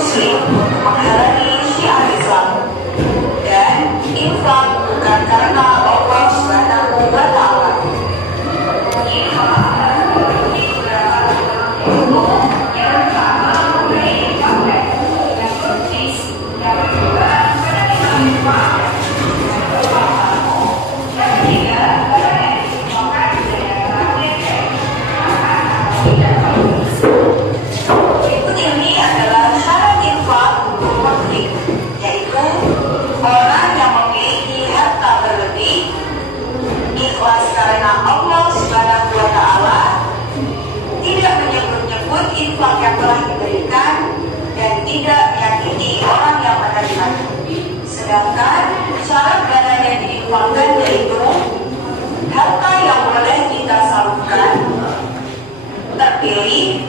muslim untuk menghalangi syiar Islam. Dan infak bukan karena Allah Subhanahu wa Ta'ala. Berikut ini adalah syarat infak untuk muflis, yaitu orang yang memiliki harta berlebih, ikhlas karena Allah Subhanahu wa Ta'ala, tidak menyebut-nyebut infak yang telah diberikan, dan tidak meyakini orang yang menerimanya. Sedangkan syarat dana yang diinfakkan yaitu harta yang boleh kita salurkan, terpilih,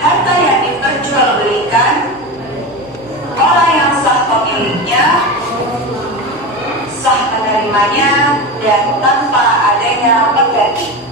harta yang diperjualbelikan, orang yang sah pemiliknya, sah menerimanya, dan tanpa adanya pengganti.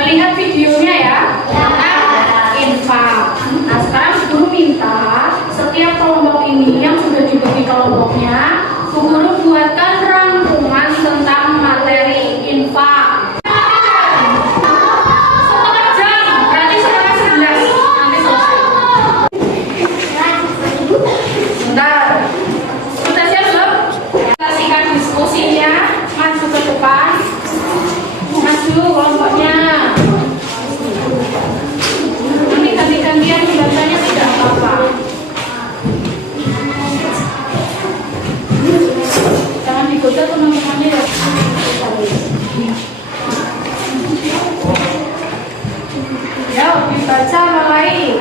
Melihat videonya ya tentang infak. Nah sekarang guru minta setiap kelompok ini yang sudah dibagi kelompoknya, Bu Guru buatkan rangkuman tentang materi infak. Setengah jam, berarti setengah 11 nanti selesai. Bentar, sudah siap belum? Kasihkan diskusinya, maju ke depan. Maju kelompoknya. Nanti ganti-gantian membacanya tidak apa-apa. Jangan digoda teman-temannya ya. Ya, dibaca mulai.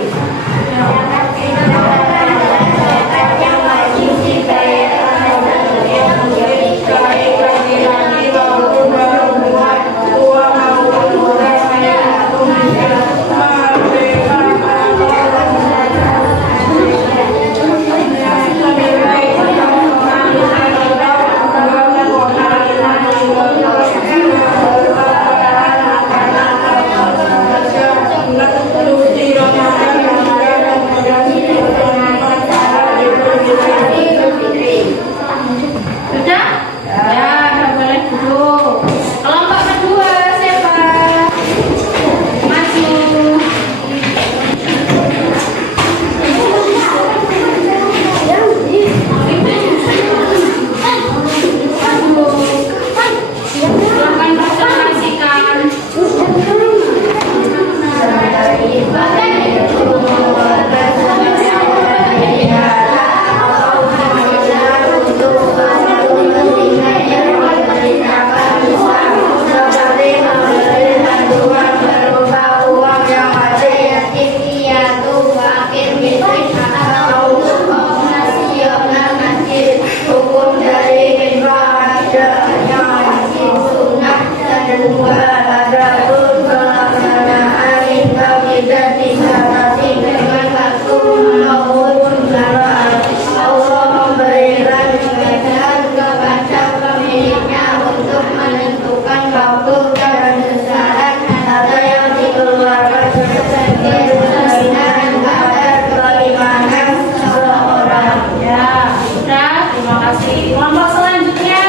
Kelompok selanjutnya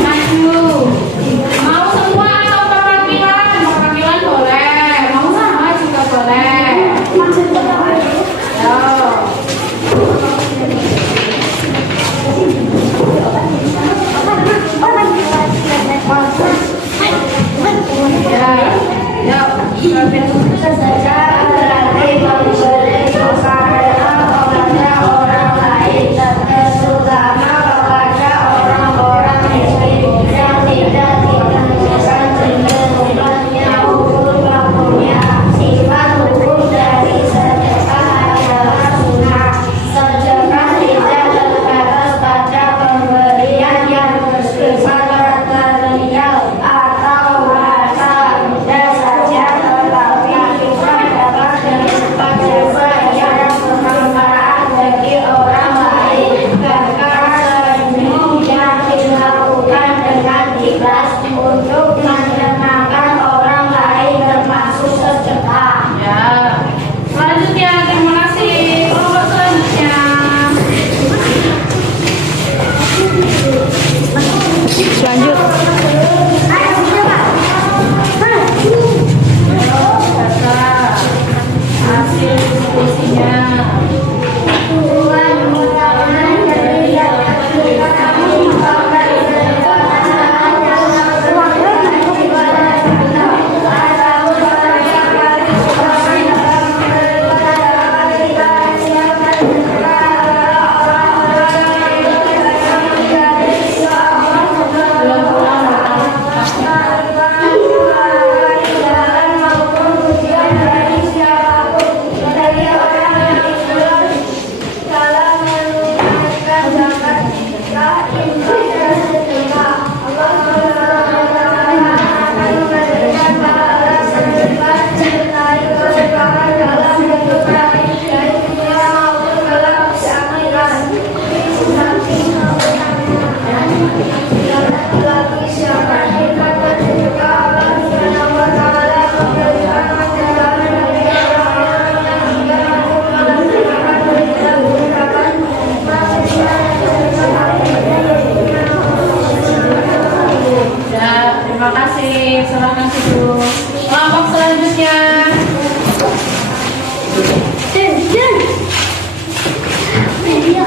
maju, mau semua. Sedekah berarti memberi kepada orang lain, terutama kepada orang-orang miskin yang tidak ditentukan jumlahnya maupun waktunya. Sifat hukum dari sedekah adalah sunnah. Sedekah tidak terbatas pada pemberian yang bersifat material atau harta benda saja, tetapi juga dapat berupa jasa yang bermanfaat bagi orang lain. Bahkan senyum yang dilakukan dengan ikhlas untuk menyenangkan orang lain termasuk sedekah. Ya. Selanjutnya, terima kasih. Kelompok selanjutnya. Lanjut. Hasil diskusinya. Ya, terima kasih. Serahkan situ. Kelompok selanjutnya. Media